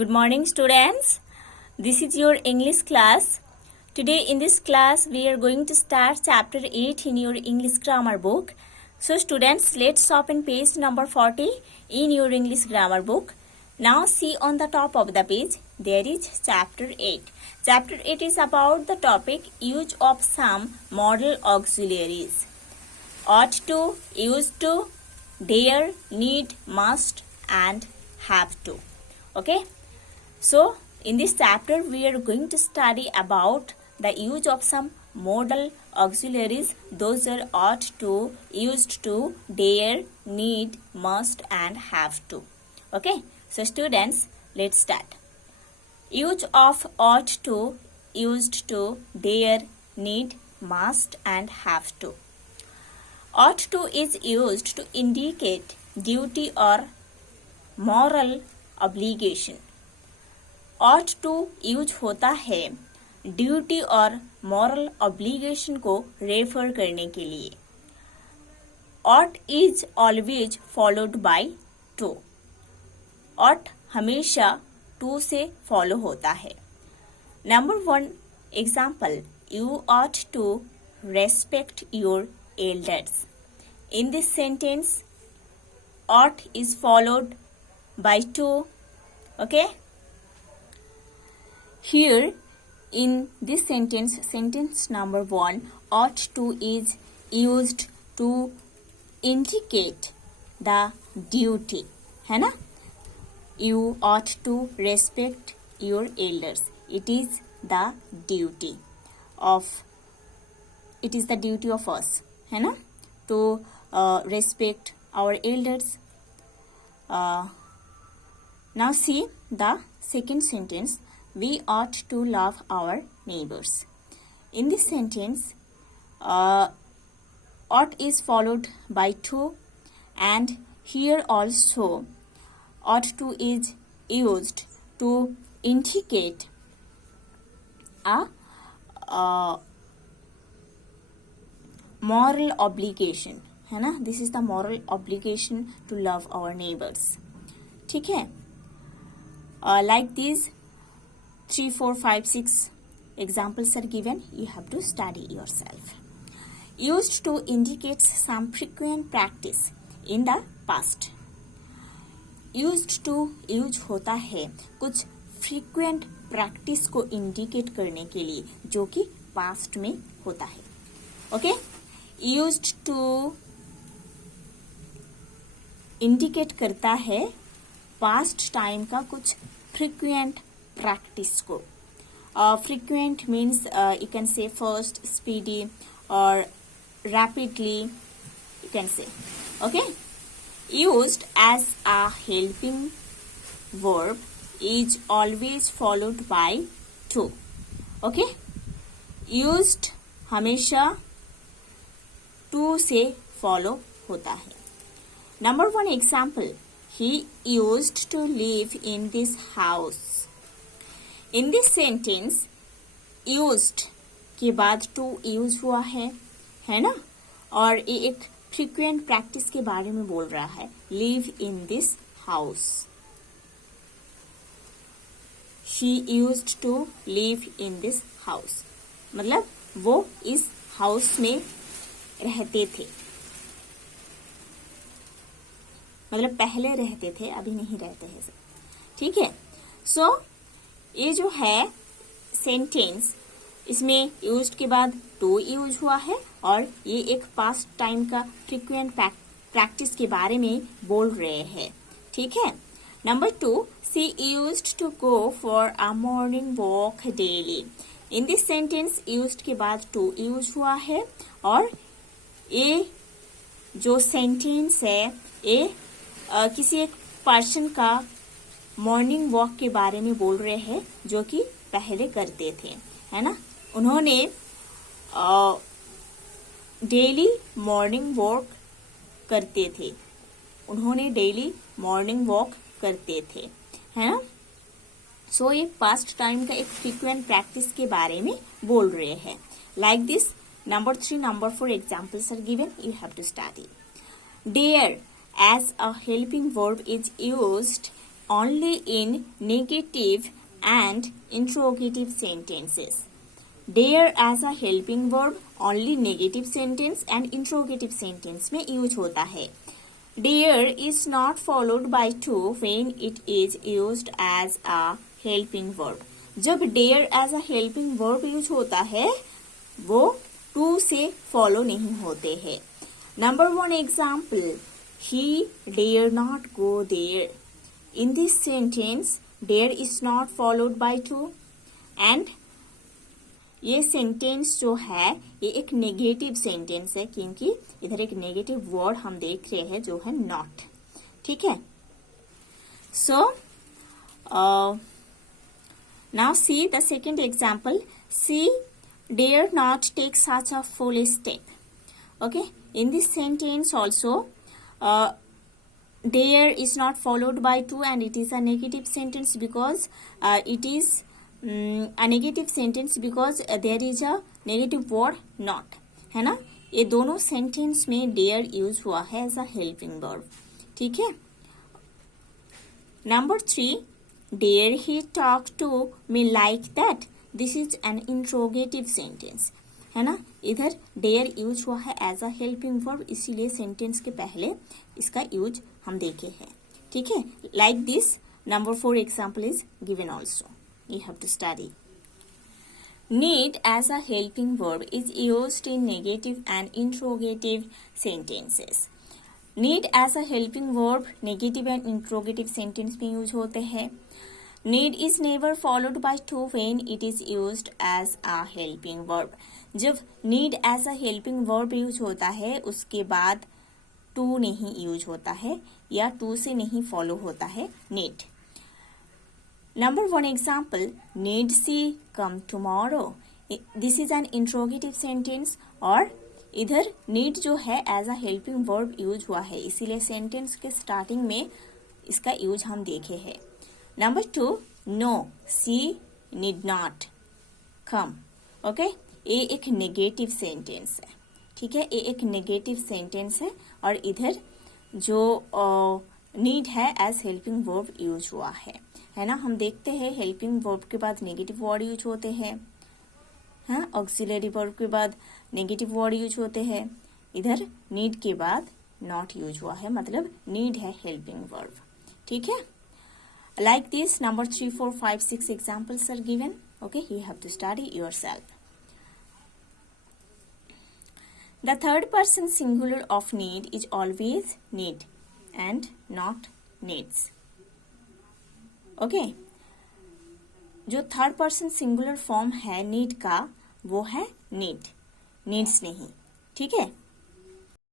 Good morning, students. This is your English class. Today in this class, we are going to start chapter 8 in your English grammar book. So students, let's open page number 40 in your English grammar book. Now see on the top of the page, there is chapter 8. Chapter 8 is about the topic use of some modal auxiliaries. Ought to, used to, dare, need, must and have to. Okay. So, in this chapter, we are going to study about the use of some modal auxiliaries. Those are ought to, used to, dare, need, must and have to. Okay. So, students, let's start. Use of ought to, used to, dare, need, must and have to. Ought to is used to indicate duty or moral obligation. ought to use होता है duty और moral obligation को refer करने के लिए. ought is always followed by to. ought हमेशा to से follow होता है. Number 1 example, you ought to respect your elders. In this sentence, ought is followed by to. Okay. Here, in this sentence, sentence number 1, ought to is used to indicate the duty. है ना? You ought to respect your elders. It is the duty of us. है ना? To respect our elders. Now see the second sentence. We ought to love our neighbors. In this sentence, ought is followed by to, and here also ought to is used to indicate a moral obligation. है ना? This is the moral obligation to love our neighbors. ठीक है? Like these 3, 4, 5, 6 examples are given. You have to study yourself. Used to indicates some frequent practice in the past. Used to use होता है कुछ frequent practice को indicate करने के लिए जो कि past में होता है. Okay? Used to indicate करता है past time का कुछ frequent practice को. Frequent means you can say first, speedy or rapidly, you can say. Okay. Used as a helping verb is always followed by to. Okay. Used हमेशा to से follow होता है. Number 1 example, he used to live in this house. In this sentence, used के बाद to use हुआ है ना? और ये एक frequent practice के बारे में बोल रहा है. Live in this house. She used to live in this house. मतलब वो इस हाउस में रहते थे. मतलब पहले रहते थे, अभी नहीं रहते हैं. ठीक है. So ये जो है सेंटेंस, इसमें यूज्ड के बाद टू यूज हुआ है और ये एक पास्ट टाइम का फ्रीक्वेंट प्रैक्टिस के बारे में बोल रहे हैं. ठीक है. Number 2, she used to go for a morning walk daily. In this sentence used के बाद टू यूज हुआ है और ये जो सेंटेंस है ये किसी एक पर्सन का मॉर्निंग वॉक के बारे में बोल रहे हैं जो कि पहले करते थे. है ना? उन्होंने डेली मॉर्निंग वॉक करते थे. उन्होंने डेली मॉर्निंग वॉक करते थे. है ना? सो ये पास्ट टाइम का एक फ्रीक्वेंट प्रैक्टिस के बारे में बोल रहे हैं. Like this number 3, number 4 examples are given. You have to study. Dare as a helping verb is used only in negative and interrogative sentences. Dare as a helping verb only negative sentence and interrogative sentence में use होता है. Dare is not followed by to when it is used as a helping verb. जब dare as a helping verb use होता है वो to से follow नहीं होते हैं. Number 1 example, he dare not go there. In this sentence, dare is not followed by to and ये sentence जो है ये एक नेगेटिव सेंटेंस है क्योंकि इधर एक नेगेटिव वर्ड हम देख रहे हैं जो है नॉट. ठीक है. So now see the second example. She dare not take such a full step. Okay. In this sentence also dare is not followed by to and it is a negative sentence because it is a negative sentence because there is a negative word not. है ना. ये दोनों sentence में dare use हुआ है as a helping verb. ठीक है. Number 3, dare he talk to me like that. This is an interrogative sentence. है ना. इधर डेयर यूज हुआ है एज अ हेल्पिंग वर्ब इसीलिए सेंटेंस के पहले इसका यूज हम देखे हैं. ठीक है. Like this number 4 example is given also. You have to study. Need as a helping verb is used in negative and interrogative sentences. Need as a helping verb negative and interrogative sentence में use होते हैं. Need is never followed by to when it is used as a helping verb. जब need as a helping verb use होता है उसके बाद to नहीं use होता है या to से नहीं फॉलो होता है need. Number 1 example, need she come tomorrow? This is an interrogative sentence और इधर need जो है as a helping verb use हुआ है इसीलिए सेंटेंस के स्टार्टिंग में इसका यूज हम देखे हैं. Number 2, no, she need not come. Okay? ये एक नेगेटिव सेंटेंस है. ठीक है. ये एक नेगेटिव सेंटेंस है और इधर जो need है as helping verb यूज हुआ है ना. हम देखते हैं हेल्पिंग वर्ब के बाद नेगेटिव वर्ड यूज होते हैं. हाँ. ऑक्सिलरी वर्ब के बाद नेगेटिव वर्ड यूज होते हैं. इधर नीड के बाद नॉट यूज हुआ है मतलब नीड है हेल्पिंग वर्ब. ठीक है. Like this number 3, 4, 5, 6 examples are given. Okay. You have to study yourself. The third person singular of need is always need and not needs. Okay. जो third person singular form है need का वो है need, needs नहीं. ठीक है.